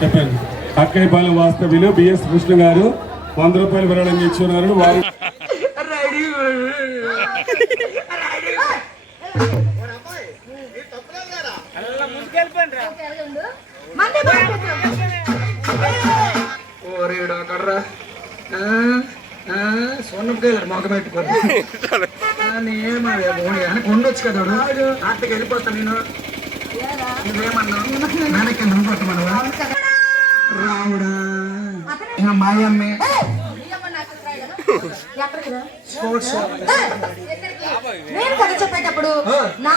చెప్పండి. అక్కయ్యపాలెం వాస్తవ్యులు బిఎస్ కృష్ణ గారు 100 రూపాయలు విరాళంగా ఇచ్చున్నారు. వారు సొన్నకాయలు మొగ పెట్టుకోండి ఉండొచ్చు కదా ఆటకి వెళ్ళిపోతా నేను నువ్వేమన్నా వెనక్కి నువ్వు కొట్టమనవా రావుడా మాయమ్మే నేను కథ చెప్పేటప్పుడు నా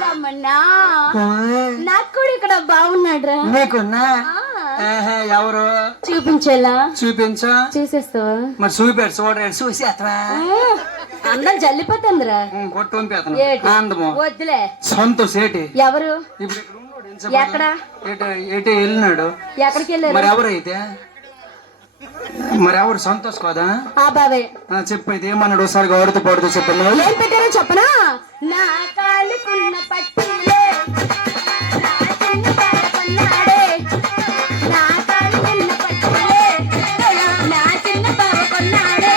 రమ్మన్నా నాకు కూడా ఇక్కడ బాగున్నాడు నీకున్నా ఎవరు చూపించేలా చూపించా చూసేస్తావా మరి చూపెట్టు చూడండి చూసేస్తా అందం జల్లిపోతుందిరా కొట్టు అందము వద్దులే సంతోష్ ఏటి ఎవరు ఇప్పుడు ఎక్కడ ఎటు వెళ్ళినాడు ఎక్కడికి వెళ్ళారు మరి ఎవరైతే మరి ఎవరు సంతోష్ కదా ఆ బావే చెప్పైతే ఏమన్నాడు ఒకసారి గౌరవ పడుతూ చెప్పను ఏం పెట్టారో చెప్పనా నా కాలుకున్న పట్టీలే నా చిన్న బావ కొన్నాడే నా కాలుకున్న పట్టీలే నా చిన్న బావ కొన్నాడే